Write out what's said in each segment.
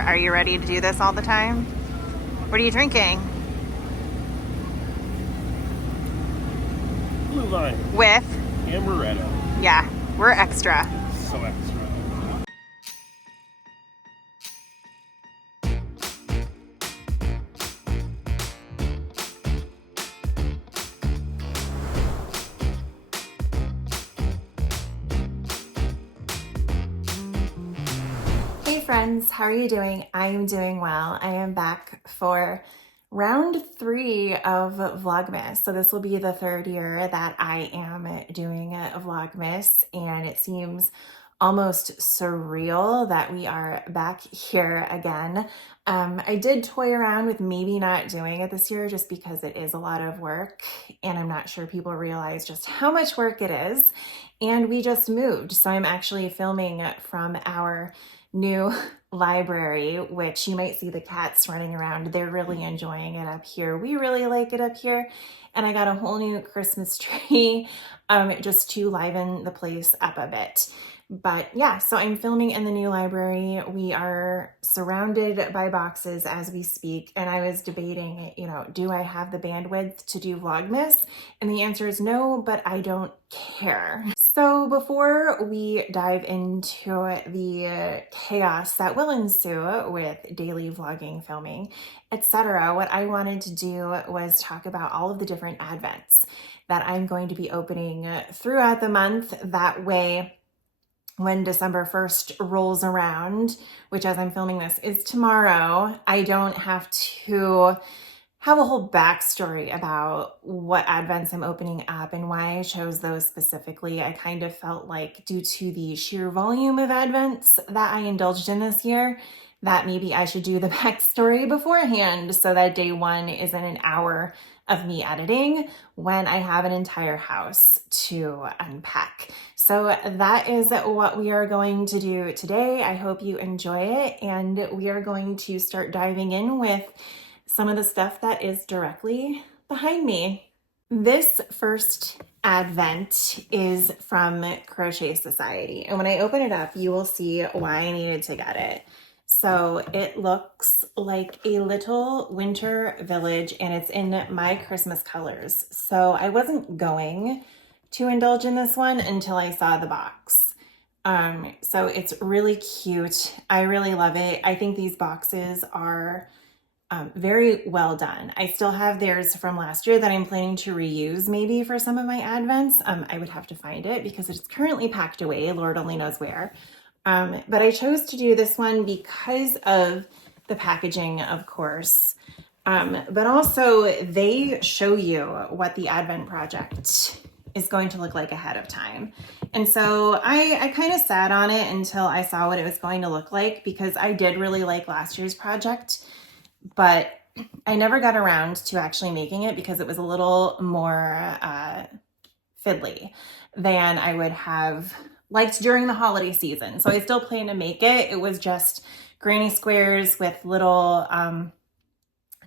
Are you ready to do this all the time? What are you drinking? Blue line. With? Amaretto. Yeah, we're extra. So extra. Hey friends, how are you doing? I am doing well. I am back for round 3 of Vlogmas. So this will be the 3rd year that I am doing a Vlogmas, and it seems almost surreal that we are back here again. I did toy around with maybe not doing it this year just because it is a lot of work, and I'm not sure people realize just how much work it is. And we just moved, so I'm actually filming from our new library, which you might see the cats running around. They're really enjoying it up here. We really like it up here. And I got a whole new Christmas tree just to liven the place up a bit. But yeah, so I'm filming in the new library. We are surrounded by boxes as we speak. And I was debating, do I have the bandwidth to do Vlogmas? And the answer is no, but I don't care. So before we dive into the chaos that will ensue with daily vlogging, filming, etc., what I wanted to do was talk about all of the different advents that I'm going to be opening throughout the month. That way, when December 1st rolls around, which as I'm filming this is tomorrow, I don't have to have a whole backstory about what advents I'm opening up and why I chose those specifically. I kind of felt like, due to the sheer volume of advents that I indulged in this year, that maybe I should do the backstory beforehand so that day one isn't an hour of me editing when I have an entire house to unpack. So that is what we are going to do today. I hope you enjoy it, and we are going to start diving in with some of the stuff that is directly behind me. This first advent is from Crochet Society, and when I open it up, you will see why I needed to get it. So it looks like a little winter village, and it's in my Christmas colors. So I wasn't going to indulge in this one until I saw the box. So it's really cute. I really love it. I think these boxes are very well done. I still have theirs from last year that I'm planning to reuse maybe for some of my advents. I would have to find it because it's currently packed away, Lord only knows where. But I chose to do this one because of the packaging, of course. But also they show you what the advent project is going to look like ahead of time. And so I kind of sat on it until I saw what it was going to look like, because I did really like last year's project, but I never got around to actually making it because it was a little more fiddly than I would have liked during the holiday season. So I still plan to make it. It was just granny squares with little, not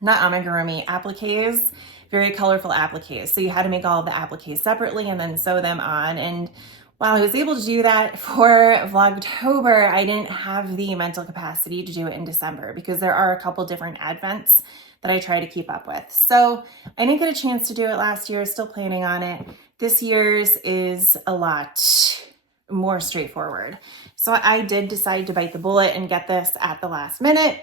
amigurumi, appliques, very colorful appliques. So you had to make all of the appliques separately and then sew them on. And while I was able to do that for Vlogtober, I didn't have the mental capacity to do it in December because there are a couple different advents that I try to keep up with. So I didn't get a chance to do it last year, still planning on it. This year's is a lot more straightforward. So I did decide to bite the bullet and get this at the last minute,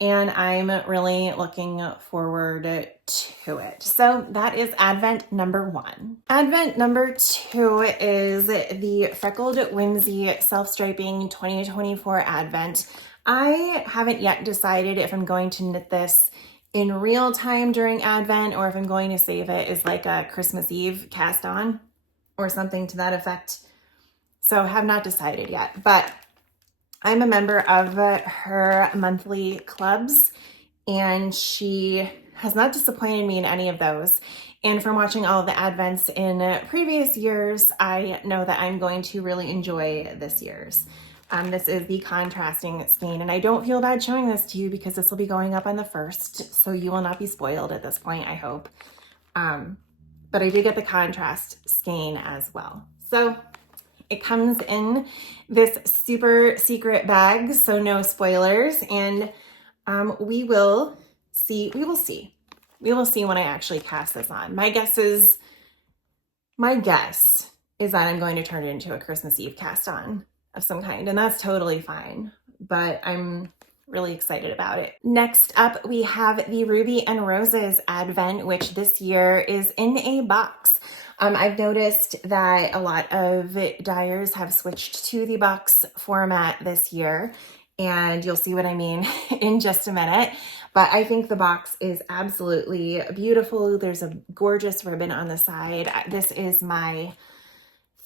and I'm really looking forward to it. So that is advent number 1. Advent number 2 is the Freckled Whimsy Self-Striping 2024 advent. I haven't yet decided if I'm going to knit this in real time during advent or if I'm going to save it as like a Christmas Eve cast on or something to that effect. So have not decided yet, but I'm a member of her monthly clubs, and she has not disappointed me in any of those. And from watching all of the advents in previous years, I know that I'm going to really enjoy this year's. This is the contrasting skein, and I don't feel bad showing this to you because this will be going up on the 1st, so you will not be spoiled at this point, I hope. But I did get the contrast skein as well. So It comes in this super secret bag, so no spoilers, and we will see. We will see when I actually cast this on. My guess is that I'm going to turn it into a Christmas Eve cast on of some kind, and that's totally fine, but I'm really excited about it. Next up, we have the Ruby and Roses Advent, which this year is in a box. I've noticed that a lot of dyers have switched to the box format this year, and you'll see what I mean in just a minute. But I think the box is absolutely beautiful. There's a gorgeous ribbon on the side. This is my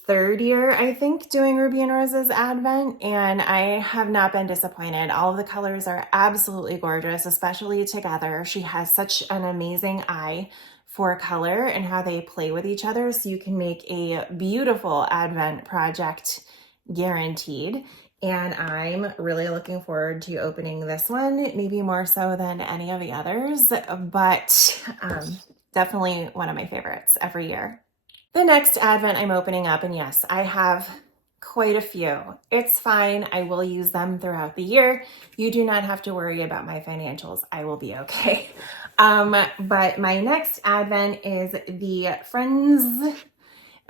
third year, I think, doing Ruby and Roses Advent, and I have not been disappointed. All of the colors are absolutely gorgeous, especially together. She has such an amazing eye for color and how they play with each other, so you can make a beautiful Advent project guaranteed. And I'm really looking forward to opening this one, maybe more so than any of the others, but definitely one of my favorites every year. The next Advent I'm opening up, and yes, I have quite a few. It's fine. I will use them throughout the year. You do not have to worry about my financials. I will be okay. But my next Advent is the Friends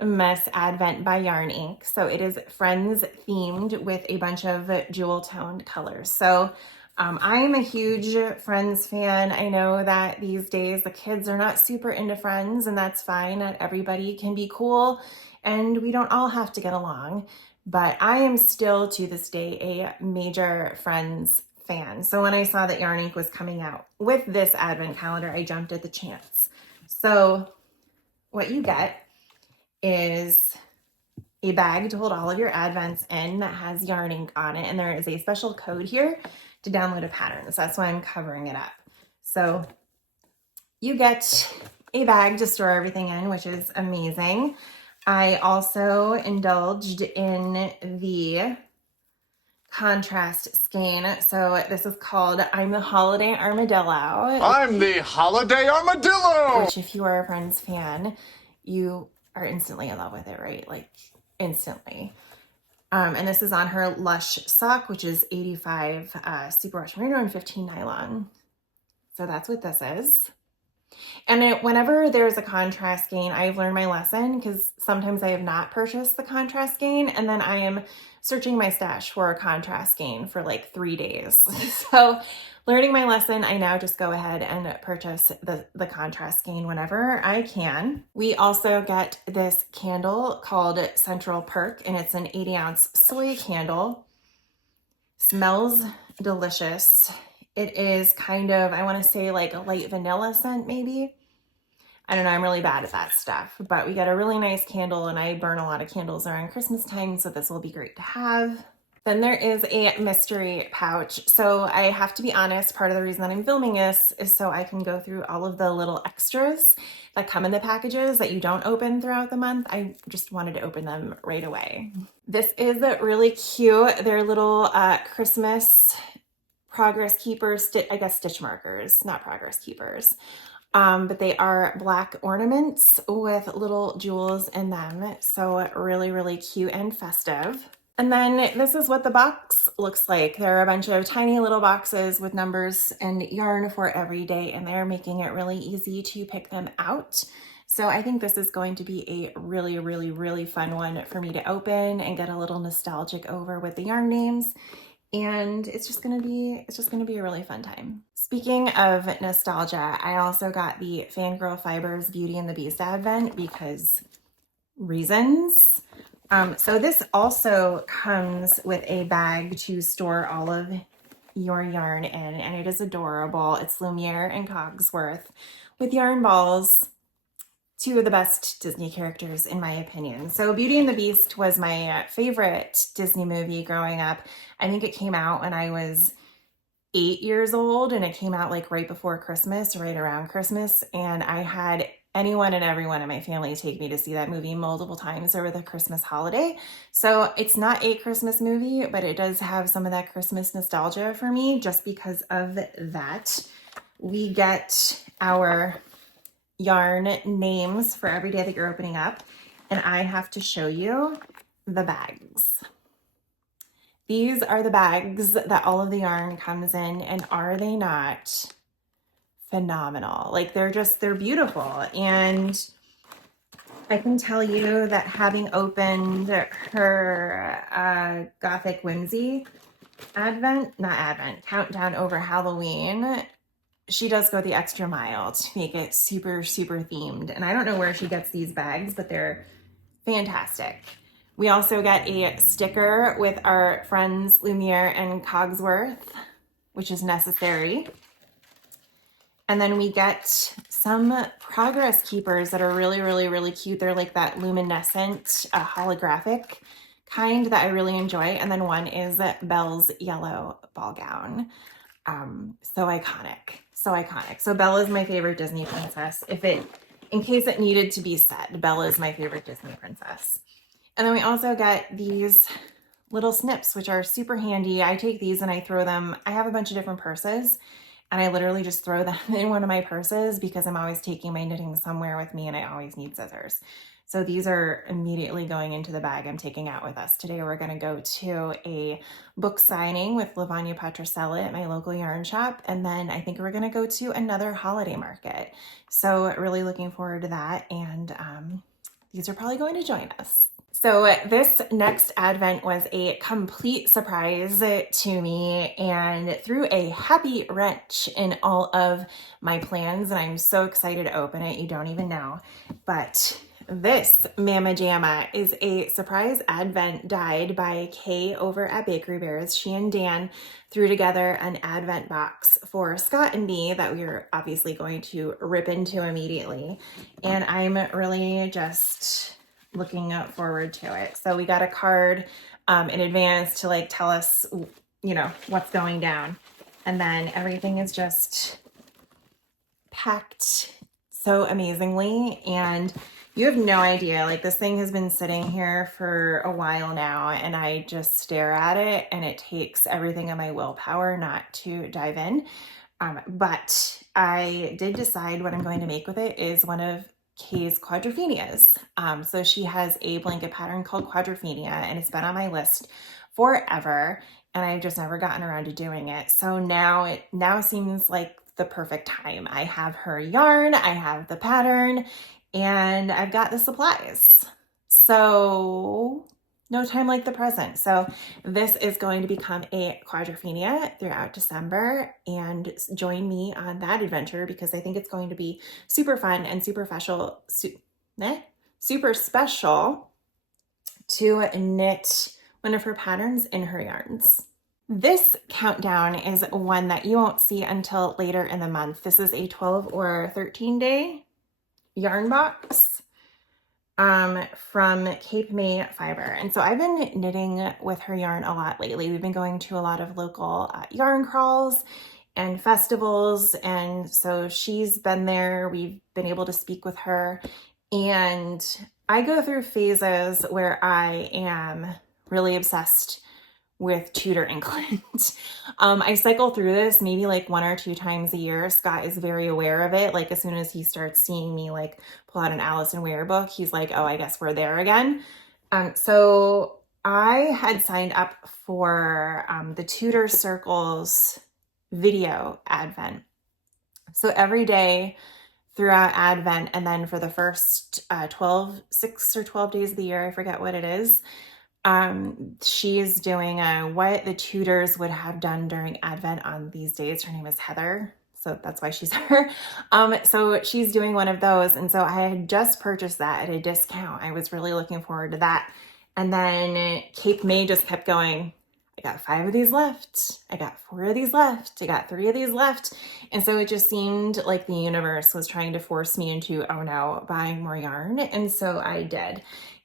Mess Advent by Yarn Ink. So it is Friends themed with a bunch of jewel toned colors. So I am a huge Friends fan. I know that these days the kids are not super into Friends, and that's fine. Not everybody can be cool, and we don't all have to get along. But I am still to this day a major Friends fan. So when I saw that Yarn Ink was coming out with this Advent calendar, I jumped at the chance. So what you get is a bag to hold all of your Advents in that has Yarn Ink on it, and there is a special code here to download a pattern, so that's why I'm covering it up. So you get a bag to store everything in, which is amazing. I also indulged in the contrast skein. So this is called I'm the Holiday Armadillo. I'm the Holiday Armadillo! Which, if you are a Friends fan, you are instantly in love with it, right? Like, instantly. And this is on her Lush sock, which is 85 superwash merino and 15 nylon. So that's what this is. And whenever there's a contrast skein, I've learned my lesson, because sometimes I have not purchased the contrast skein, and then I am searching my stash for a contrast skein for like 3 days. So learning my lesson, I now just go ahead and purchase the contrast skein whenever I can. We also get this candle called Central Perk, and it's an 80-ounce soy candle. Smells delicious. It is kind of, I want to say, like a light vanilla scent, maybe. I don't know, I'm really bad at that stuff, but we get a really nice candle, and I burn a lot of candles around Christmas time, so this will be great to have. Then there is a mystery pouch. So I have to be honest, part of the reason that I'm filming this is so I can go through all of the little extras that come in the packages that you don't open throughout the month. I just wanted to open them right away. This is really cute. They're little Christmas progress keepers, I guess stitch markers, not progress keepers. But they are black ornaments with little jewels in them. So really, really cute and festive. And then this is what the box looks like. There are a bunch of tiny little boxes with numbers and yarn for every day, and they're making it really easy to pick them out. So I think this is going to be a really, really, really fun one for me to open and get a little nostalgic over with the yarn names. And it's just gonna be a really fun time. Speaking of nostalgia, I also got the Fangirl Fibers Beauty and the Beast Advent because reasons. So this also comes with a bag to store all of your yarn in, and it is adorable. It's Lumiere and Cogsworth with yarn balls, two of the best Disney characters in my opinion. So Beauty and the Beast was my favorite Disney movie growing up. I think it came out when I was 8 years old, and it came out like right before Christmas, right around Christmas, and I had anyone and everyone in my family take me to see that movie multiple times over the Christmas holiday. So it's not a Christmas movie, but it does have some of that Christmas nostalgia for me just because of that. We get our yarn names for every day that you're opening up, and I have to show you the bags. These are the bags that all of the yarn comes in, and are they not phenomenal? Like, they're beautiful. And I can tell you that having opened her Gothic Whimsy countdown over Halloween, she does go the extra mile to make it super, super themed. And I don't know where she gets these bags, but they're fantastic. We also get a sticker with our friends Lumiere and Cogsworth, which is necessary. And then we get some progress keepers that are really, really, really cute. They're like that luminescent holographic kind that I really enjoy. And then one is Belle's yellow ball gown. So iconic, so iconic. So Belle is my favorite Disney princess. In case it needed to be said, Belle is my favorite Disney princess. And then we also get these little snips, which are super handy. I take these and I throw them. I have a bunch of different purses, and I literally just throw them in one of my purses because I'm always taking my knitting somewhere with me and I always need scissors. So these are immediately going into the bag I'm taking out with us. Today we're going to go to a book signing with Lavanya Petrosella at my local yarn shop, and then I think we're going to go to another holiday market. So really looking forward to that, and these are probably going to join us. So this next advent was a complete surprise to me and threw a happy wrench in all of my plans, and I'm so excited to open it. You don't even know. But this Mama Jamma is a surprise advent dyed by Kay over at Bakery Bears. She and Dan threw together an advent box for Scott and me that we are obviously going to rip into immediately. And I'm really just looking forward to it. So we got a card in advance to like tell us, you know, what's going down. And then everything is just packed so amazingly. And you have no idea, like this thing has been sitting here for a while now, and I just stare at it and it takes everything of my willpower not to dive in. But I did decide what I'm going to make with it is one of Kay's quadrophenias. So she has a blanket pattern called Quadrophenia, and it's been on my list forever, and I've just never gotten around to doing it. So now seems like the perfect time. I have her yarn, I have the pattern, and I've got the supplies. So no time like the present. So this is going to become a quadrophenia throughout December, and join me on that adventure because I think it's going to be super fun and super special to knit one of her patterns in her yarns. This countdown is one that you won't see until later in the month. This is a 12 or 13 day yarn box from Cape May Fiber. And so I've been knitting with her yarn a lot lately. We've been going to a lot of local yarn crawls and festivals. And so she's been there. We've been able to speak with her. And I go through phases where I am really obsessed with Tudor England. I cycle through this maybe like 1 or 2 times a year. Scott is very aware of it. Like as soon as he starts seeing me like pull out an Alison Ware book, he's like, oh, I guess we're there again. So I had signed up for the Tudor Circles video Advent. So every day throughout Advent, and then for the first 6 or 12 days of the year, I forget what it is, she is doing what the Tudors would have done during Advent on these days. Her name is Heather, so that's why she's her. So she's doing one of those, and so I had just purchased that at a discount. I was really looking forward to that. And then Cape May just kept going, I got 5 of these left, I got 4 of these left, I got 3 of these left. And so it just seemed like the universe was trying to force me into, oh no, buying more yarn. And so I did.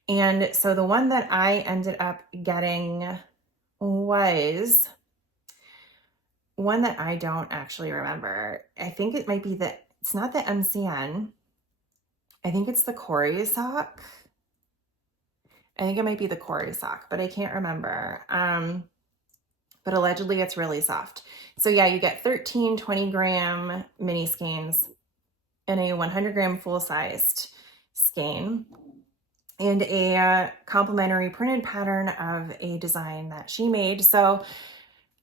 And so the one that I ended up getting was one that I don't actually remember. I think it might be it's not the MCN. I think it's the Corey sock. I think it might be the Corey sock, but I can't remember. But allegedly it's really soft. So yeah, you get 13 20-gram mini skeins and a 100-gram full-sized skein. and a complimentary printed pattern of a design that she made. So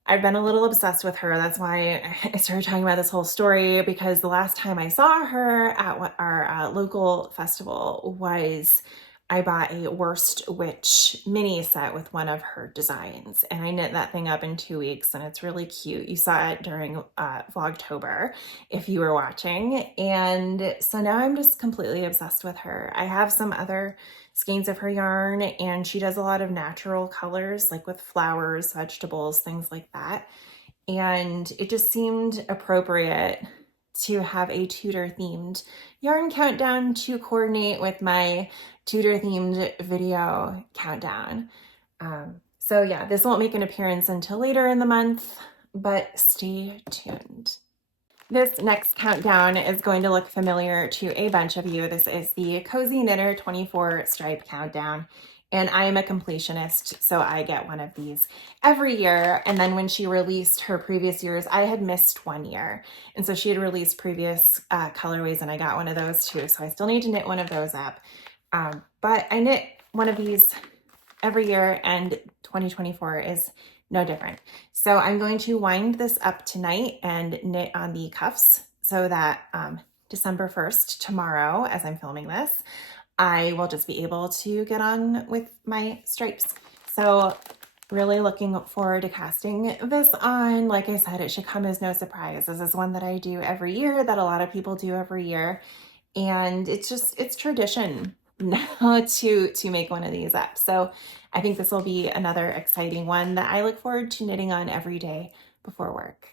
I've been a little obsessed with her. That's why I started talking about this whole story, because the last time I saw her at what our local festival was, I bought a Worst Witch mini set with one of her designs, and I knit that thing up in 2 weeks, and it's really cute. You saw it during Vlogtober if you were watching, and so now I'm just completely obsessed with her. I have some other skeins of her yarn, and she does a lot of natural colors, like with flowers, vegetables, things like that, and it just seemed appropriate to have a Tudor themed yarn countdown to coordinate with my Tudor themed video countdown. So yeah, this won't make an appearance until later in the month, but stay tuned. This next countdown is going to look familiar to a bunch of you. This is the Cozy Knitter 24 stripe countdown. And I am a completionist, so I get one of these every year. And then when she released her previous years, I had missed 1 year. And so she had released previous colorways, and I got one of those too. So I still need to knit one of those up. But I knit one of these every year, and 2024 is no different. So I'm going to wind this up tonight and knit on the cuffs so that December 1st, tomorrow, as I'm filming this, I will just be able to get on with my stripes. So really looking forward to casting this on. Like I said, it should come as no surprise. This is one that I do every year, that a lot of people do every year. And it's tradition now to make one of these up. So I think this will be another exciting one that I look forward to knitting on every day before work.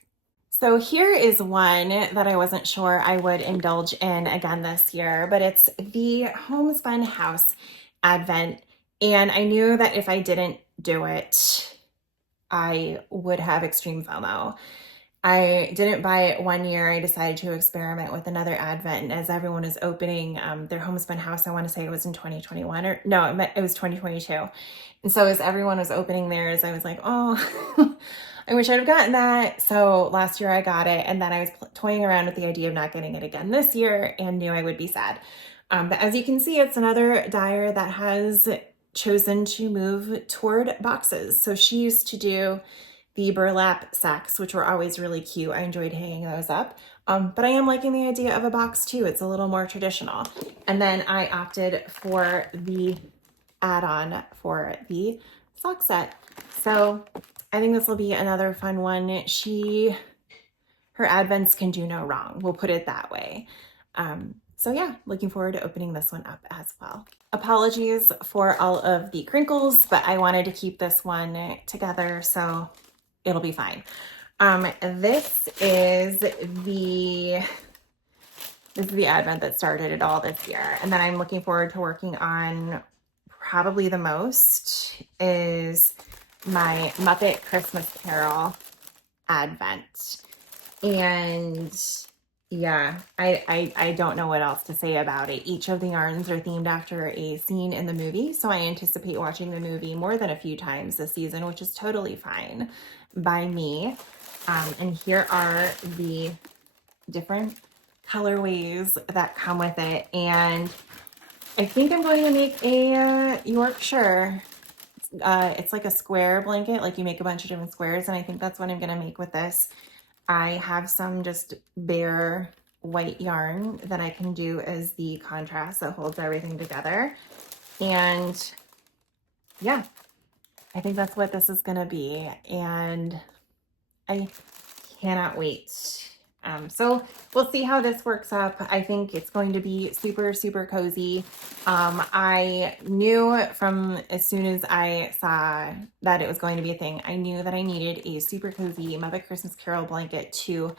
So here is one that I wasn't sure I would indulge in again this year, but it's the Homespun House Advent. And I knew that if I didn't do it, I would have extreme FOMO. I didn't buy it 1 year. I decided to experiment with another Advent. And as everyone is opening their Homespun house, I want to say it was in 2021, or no, it was 2022. And so as everyone was opening theirs, I was like, oh, I wish I'd have gotten that. So last year I got it, and then I was toying around with the idea of not getting it again this year and knew I would be sad. But as you can see, it's another dyer that has chosen to move toward boxes. So she used to do the burlap sacks, which were always really cute. I enjoyed hanging those up. But I am liking the idea of a box too. It's a little more traditional. And then I opted for the add-on for the sock set. So I think this will be another fun one. Her advents can do no wrong. We'll put it that way. So yeah, looking forward to opening this one up as well. Apologies for all of the crinkles, but I wanted to keep this one together, so it'll be fine. This is the advent that started it all this year, and then I'm looking forward to working on probably the most is my Muppet Christmas Carol advent. And yeah, I don't know what else to say about it. Each of the yarns are themed after a scene in the movie, so I anticipate watching the movie more than a few times this season, which is totally fine by me. And here are the different colorways that come with it. And I think I'm going to make a Yorkshire. It's like a square blanket, like you make a bunch of different squares, and I think that's what I'm going to make with this. I have some just bare white yarn that I can do as the contrast that holds everything together. And yeah, I think that's what this is going to be. And I cannot wait. So we'll see how this works up. I think it's going to be super, super cozy. I knew from as soon as I saw that it was going to be a thing, I knew that I needed a super cozy Muppet Christmas Carol blanket to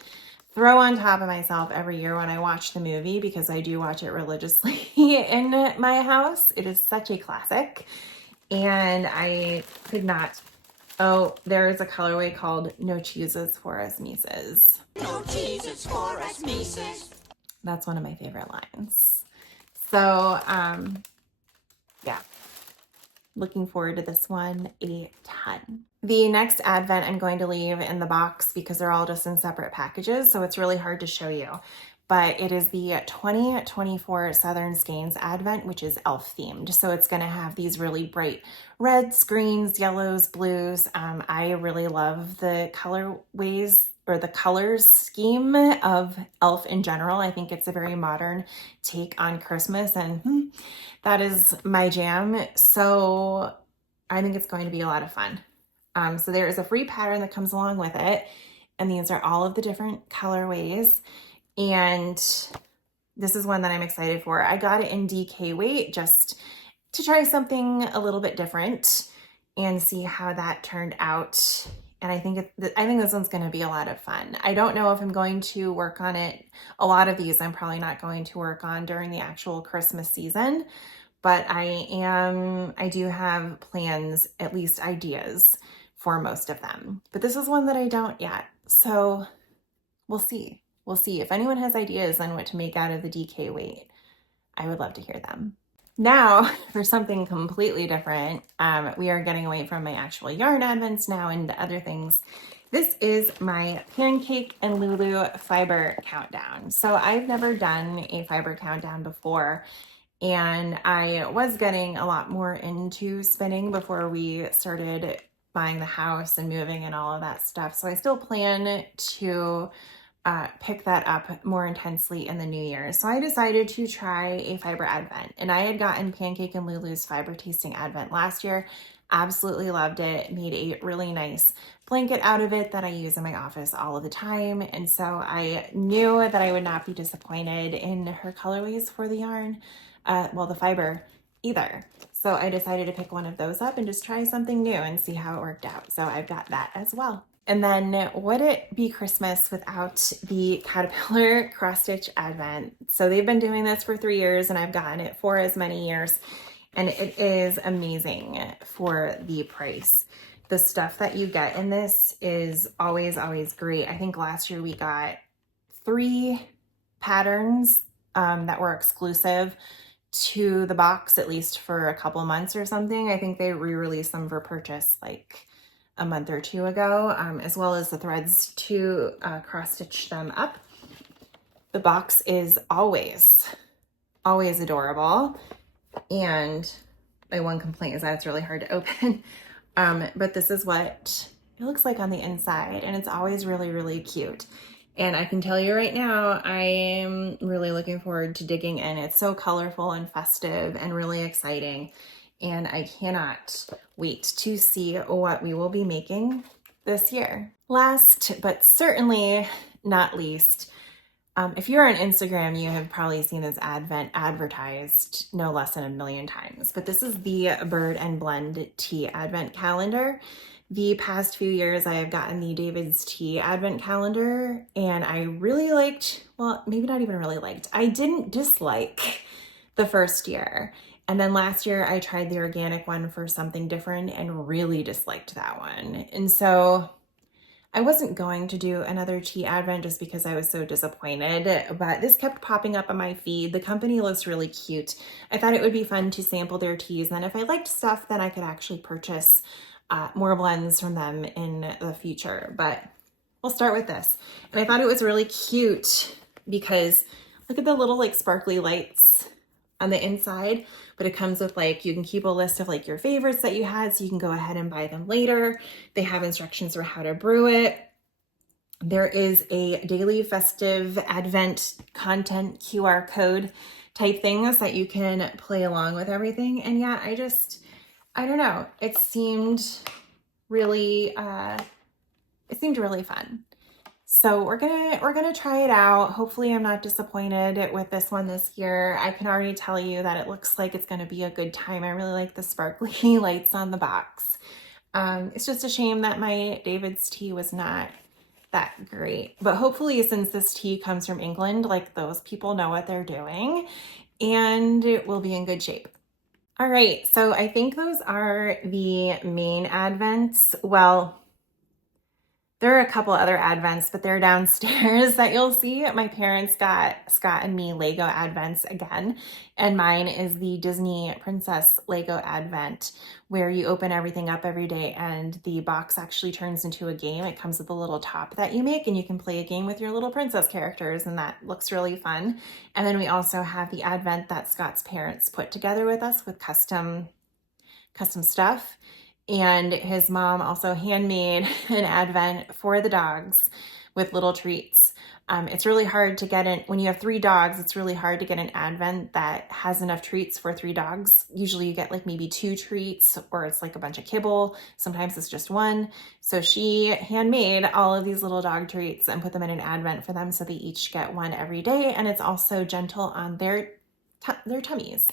throw on top of myself every year when I watch the movie, because I do watch it religiously in my house. It is such a classic, and I could not. Oh, there's a colorway called No Cheeses for Us Mises. No cheeses for us Mises. That's one of my favorite lines. So, yeah, looking forward to this one a ton. The next advent I'm going to leave in the box because they're all just in separate packages, so it's really hard to show you. but it is the 2024 Southern Skeins Advent, which is elf themed. So it's going to have these really bright reds, greens, yellows, blues. I really love the colorways or the colors scheme of elf in general. I think it's a very modern take on Christmas, and that is my jam. So I think it's going to be a lot of fun. So there is a free pattern that comes along with it, and these are all of the different colorways. And this is one that I'm excited for. I got it in DK weight just to try something a little bit different and see how that turned out. And I think this one's going to be a lot of fun. I don't know if I'm going to work on it. A lot of these I'm probably not going to work on during the actual Christmas season, but I do have plans, at least ideas for most of them. But this is one that I don't yet. So we'll see. We'll see. If anyone has ideas on what to make out of the DK weight, I would love to hear them. Now, for something completely different, we are getting away from my actual yarn advents now into other things. This is my Pancake and Lulu fiber countdown. So I've never done a fiber countdown before, and I was getting a lot more into spinning before we started buying the house and moving and all of that stuff. So I still plan to pick that up more intensely in the new year. So I decided to try a fiber advent, and I had gotten Pancake and Lulu's fiber tasting advent last year. Absolutely loved it. Made a really nice blanket out of it that I use in my office all of the time. And so I knew that I would not be disappointed in her colorways for the yarn, the fiber either. So I decided to pick one of those up and just try something new and see how it worked out. So I've got that as well. And then would it be Christmas without the Caterpillar cross stitch advent? So they've been doing this for 3 years, and I've gotten it for as many years, and it is amazing for the price. The stuff that you get in this is always, always great. I think last year we got 3 patterns that were exclusive to the box, at least for a couple months or something. I think they re-released them for purchase like a month or 2 ago, as well as the threads to cross stitch them up. The box is always adorable, and my one complaint is that it's really hard to open. But this is what it looks like on the inside, and it's always really, really cute. And I can tell you right now, I am really looking forward to digging in. It's so colorful and festive and really exciting, and I cannot wait to see what we will be making this year. Last, but certainly not least, if you're on Instagram, you have probably seen this advent advertised no less than 1 million times, but this is the Bird and Blend Tea Advent Calendar. The past few years, I have gotten the David's Tea Advent Calendar, and I really liked, well, maybe not even really liked, I didn't dislike the first year. And then last year I tried the organic one for something different and really disliked that one. And so I wasn't going to do another tea advent just because I was so disappointed, but this kept popping up on my feed. The company looks really cute. I thought it would be fun to sample their teas, and then if I liked stuff, then I could actually purchase more blends from them in the future. But we'll start with this. And I thought it was really cute because look at the little like sparkly lights on the inside, but it comes with like, you can keep a list of like your favorites that you had, so you can go ahead and buy them later. They have instructions for how to brew it. There is a daily festive advent content QR code type things that you can play along with everything. And yeah, I don't know, it seemed really fun. So we're gonna try it out. Hopefully I'm not disappointed with this one this year. I can already tell you that it looks like it's gonna be a good time. I really like the sparkly lights on the box. It's just a shame that my David's tea was not that great. But hopefully, since this tea comes from England, like those people know what they're doing, and it will be in good shape. All right, so I think those are the main advents. Well, There are a couple other advents, but they're downstairs that you'll see. My parents got Scott and me Lego advents again, and mine is the Disney Princess Lego advent, where you open everything up every day and the box actually turns into a game. It comes with a little top that you make and you can play a game with your little princess characters, and that looks really fun. And then we also have the advent that Scott's parents put together with us with custom stuff. And his mom also handmade an advent for the dogs with little treats. It's really hard to get in, when you have 3 dogs, it's really hard to get an advent that has enough treats for 3 dogs. Usually you get like maybe 2 treats, or it's like a bunch of kibble. Sometimes it's just 1. So she handmade all of these little dog treats and put them in an advent for them so they each get 1 every day. And it's also gentle on their tummies.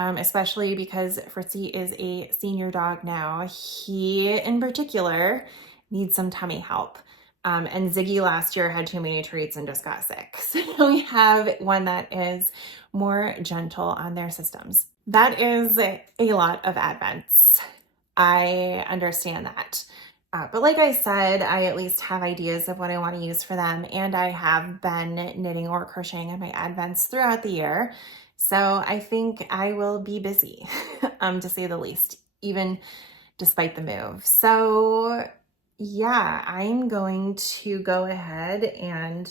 Especially because Fritzy is a senior dog now. He, in particular, needs some tummy help. And Ziggy last year had too many treats and just got sick. So we have one that is more gentle on their systems. That is a lot of advents. I understand that. But like I said, I at least have ideas of what I want to use for them. And I have been knitting or crocheting in my advents throughout the year. So I think I will be busy, to say the least, even despite the move. So yeah, I'm going to go ahead and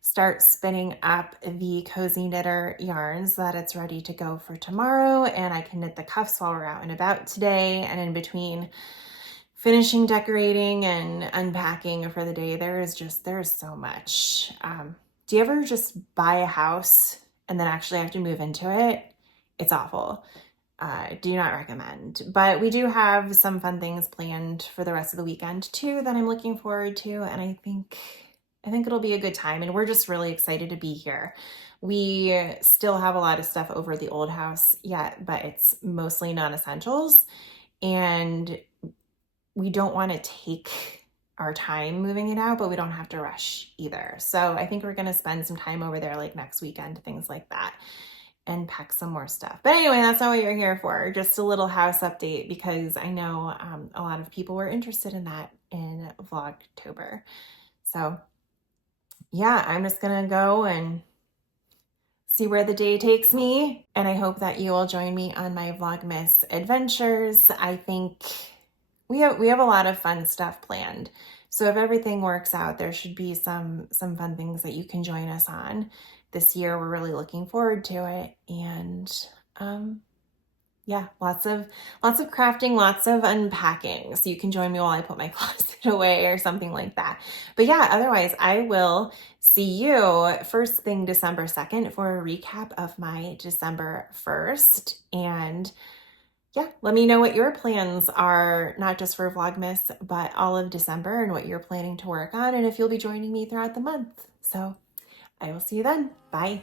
start spinning up the Cozy Knitter yarn so that it's ready to go for tomorrow. And I can knit the cuffs while we're out and about today. And in between finishing decorating and unpacking for the day, there's so much. Do you ever just buy a house and then actually have to move into it? It's awful. Do not recommend. But we do have some fun things planned for the rest of the weekend too that I'm looking forward to, and I think it'll be a good time, and we're just really excited to be here. We still have a lot of stuff over at the old house yet, but it's mostly non-essentials, and we don't want to take our time moving it out, but we don't have to rush either. So I think we're going to spend some time over there like next weekend, things like that, and pack some more stuff. But anyway, that's not what you're here for. Just a little house update, because I know a lot of people were interested in that in Vlogtober. So yeah, I'm just going to go and see where the day takes me. And I hope that you will join me on my Vlogmas adventures. I think we have a lot of fun stuff planned. So if everything works out, there should be some fun things that you can join us on this year. We're really looking forward to it. And yeah, lots of crafting, lots of unpacking. So you can join me while I put my closet away or something like that. But yeah, otherwise I will see you first thing December 2nd for a recap of my December 1st. And yeah, let me know what your plans are, not just for Vlogmas, but all of December, and what you're planning to work on, and if you'll be joining me throughout the month. So I will see you then. Bye.